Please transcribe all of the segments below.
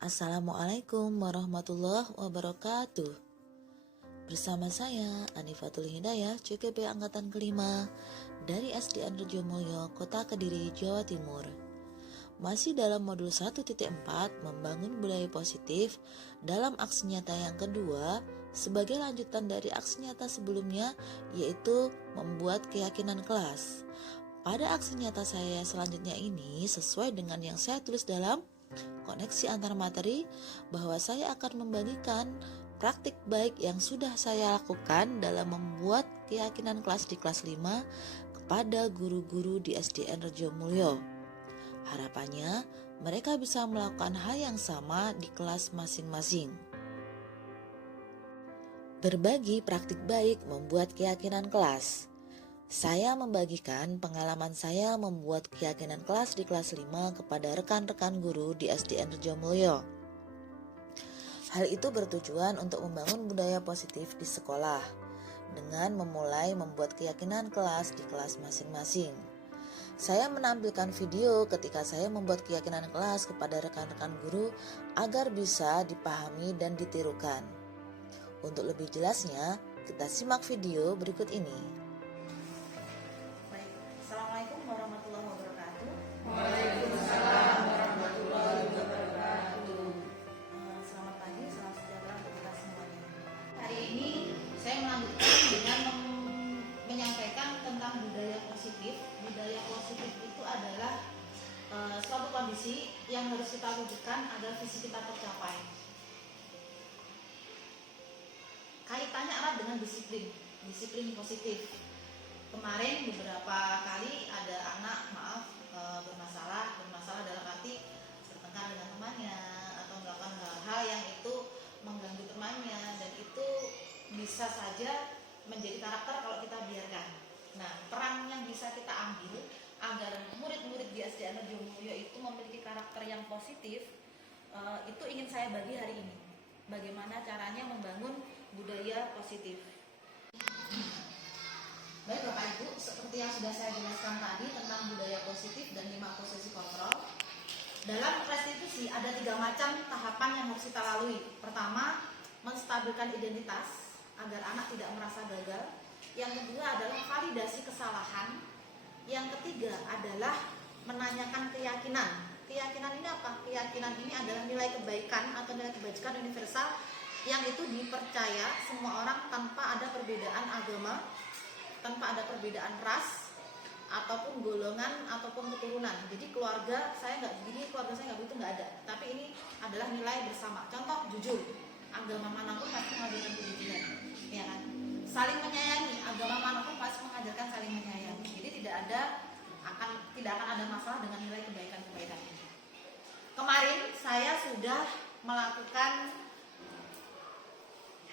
Assalamualaikum warahmatullahi wabarakatuh. Bersama saya Anifatul Hidayah, CKP Angkatan kelima dari SDN Rejomulyo, Kota Kediri, Jawa Timur. Masih dalam modul 1.4 membangun budaya positif dalam aksi nyata yang kedua sebagai lanjutan dari aksi nyata sebelumnya, yaitu membuat keyakinan kelas. Pada aksi nyata saya selanjutnya ini sesuai dengan yang saya tulis dalam koneksi antar materi, bahwa saya akan membagikan praktik baik yang sudah saya lakukan dalam membuat keyakinan kelas di kelas 5 kepada guru-guru di SDN Rejomulyo. Harapannya mereka bisa melakukan hal yang sama di kelas masing-masing. Berbagi praktik baik membuat keyakinan kelas. Saya membagikan pengalaman saya membuat keyakinan kelas di kelas 5 kepada rekan-rekan guru di SDN Rejomulyo. Hal itu bertujuan untuk membangun budaya positif di sekolah dengan memulai membuat keyakinan kelas di kelas masing-masing. Saya menampilkan video ketika saya membuat keyakinan kelas kepada rekan-rekan guru agar bisa dipahami dan ditirukan. Untuk lebih jelasnya, kita simak video berikut ini. Assalamualaikum warahmatullahi wabarakatuh. Waalaikumsalam warahmatullahi wabarakatuh. Selamat pagi, salam sejahtera untuk kita semuanya. Hari ini saya melanjutkan dengan menyampaikan tentang budaya positif. Budaya positif itu adalah suatu kondisi yang harus kita wujudkan agar visi kita tercapai. Kaitannya erat dengan disiplin positif. Kemarin beberapa kali ada anak bermasalah dalam arti bertengkar dengan temannya atau melakukan hal-hal yang itu mengganggu temannya, dan itu bisa saja menjadi karakter kalau kita biarkan. Nah, peran yang bisa kita ambil agar murid-murid di SDN Rejomulyo itu memiliki karakter yang positif, itu ingin saya bagi hari ini. Bagaimana caranya membangun budaya positif. Baik Bapak Ibu, seperti yang sudah saya jelaskan tadi tentang budaya positif dan 5 posisi kontrol. Dalam restitusi ada 3 macam tahapan yang harus kita lalui. Pertama, menstabilkan identitas agar anak tidak merasa gagal. Yang kedua adalah validasi kesalahan. Yang ketiga adalah menanyakan keyakinan. Keyakinan ini apa? Keyakinan ini adalah nilai kebaikan atau nilai kebajikan universal yang itu dipercaya semua orang tanpa ada perbedaan agama, tanpa ada perbedaan ras ataupun golongan ataupun keturunan. Jadi keluarga saya nggak begini, keluarga saya nggak begitu, nggak ada. Tapi ini adalah nilai bersama. Contoh, jujur. Agama manapun pasti mengajarkan kejujuran, ya kan? Saling menyayangi. Agama manapun pasti mengajarkan saling menyayangi. Jadi tidak akan ada masalah dengan nilai kebaikan ini. Kemarin saya sudah melakukan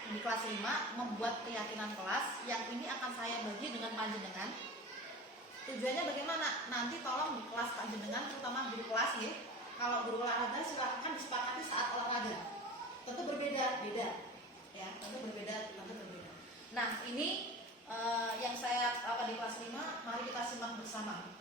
di kelas 5 membuat keyakinan kelas, yang ini akan saya bagi dengan panjenengan. Tujuannya bagaimana? Nanti tolong di kelas panjenengan, terutama guru kelas ya. Kalau guru olahraga silakan disepakati saat olahraga. Tentu berbeda, ya. Tentu berbeda. Nah, ini yang saya di kelas 5, mari kita simak bersama.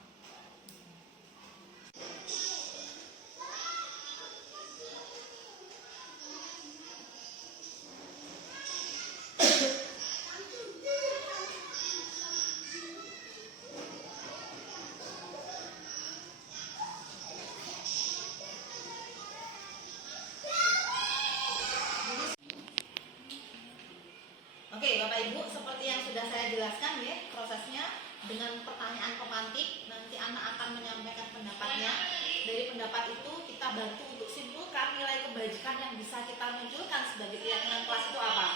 Oke, Bapak Ibu, seperti yang sudah saya jelaskan ya prosesnya, dengan pertanyaan pemantik nanti anak akan menyampaikan pendapatnya. Dari pendapat itu kita bantu untuk simpulkan nilai kebajikan yang bisa kita munculkan sebagai keyakinan kelas itu apa.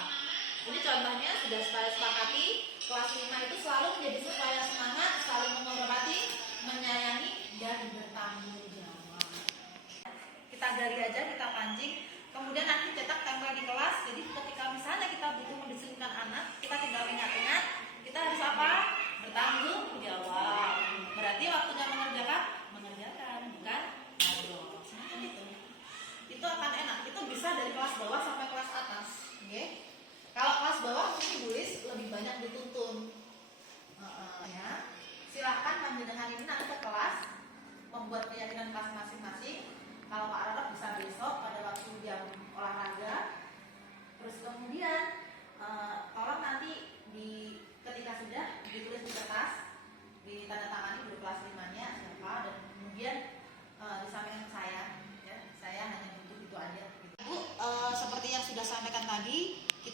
Ini contohnya sudah saya sepakati, kelas 5 itu selalu menjadi siswa yang semangat, saling menghormati, menyayangi, dan bertanggung jawab. Kita gali aja, kita pancing. Kemudian nanti cetak tempel di kelas. Jadi ketika misalnya kita butuh mendisiplinkan anak, kita tinggal ingat-ingat, kita harus apa? Bertanggung jawab. Berarti waktunya mengerjakan, bukan ngobrol. Itu akan enak. Itu bisa dari kelas bawah sampai kelas atas. Oke? Kalau kelas bawah mungkin tulis lebih banyak dituntun. Ya. Silahkan panjenengan ini nanti ke kelas membuat keyakinan kelas masing-masing. Kalau Pak Rarab bisa besok pada waktu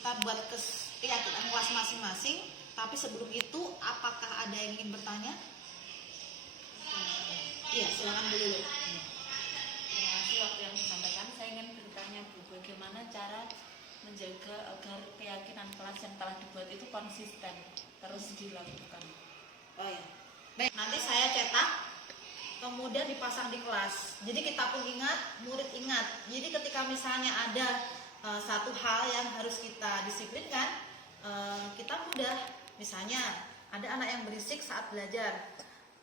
kita buat keyakinan kelas masing-masing. Tapi sebelum itu, apakah ada yang ingin bertanya? Iya, silakan dulu. Terima kasih waktu yang disampaikan. Saya ingin bertanya Bu, bagaimana cara menjaga agar keyakinan kelas yang telah dibuat itu konsisten terus dilakukan? Oh ya, baik. Nanti saya cetak, kemudian dipasang di kelas. Jadi kita pun ingat, murid ingat. Jadi ketika misalnya ada satu hal yang harus kita disiplinkan, kita mudah. Misalnya ada anak yang berisik saat belajar.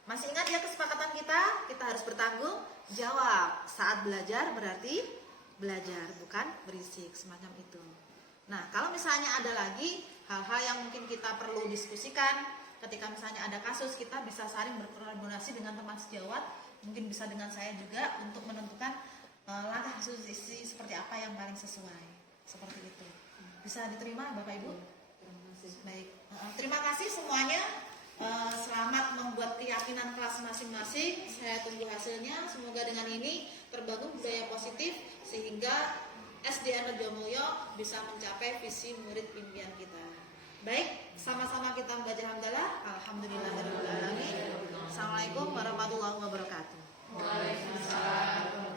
Masih ingat ya kesepakatan kita? Kita harus bertanggung jawab. Saat belajar berarti belajar, bukan berisik, semacam itu. Nah, kalau misalnya ada lagi hal-hal yang mungkin kita perlu diskusikan, ketika misalnya ada kasus, kita bisa saling berkolaborasi dengan teman sejawat, mungkin bisa dengan saya juga untuk menentukan langkah solusi seperti apa yang paling sesuai. Seperti itu. Bisa diterima Bapak Ibu? Baik. Terima kasih semuanya. Selamat membuat keyakinan kelas masing-masing. Saya tunggu hasilnya. Semoga dengan ini terbangun budaya positif sehingga SDN Rejomulyo bisa mencapai visi murid impian kita. Baik, sama-sama kita membaca hamdalah. Alhamdulillahirobbilalamin. Assalamualaikum warahmatullahi wabarakatuh. Waalaikumsalam.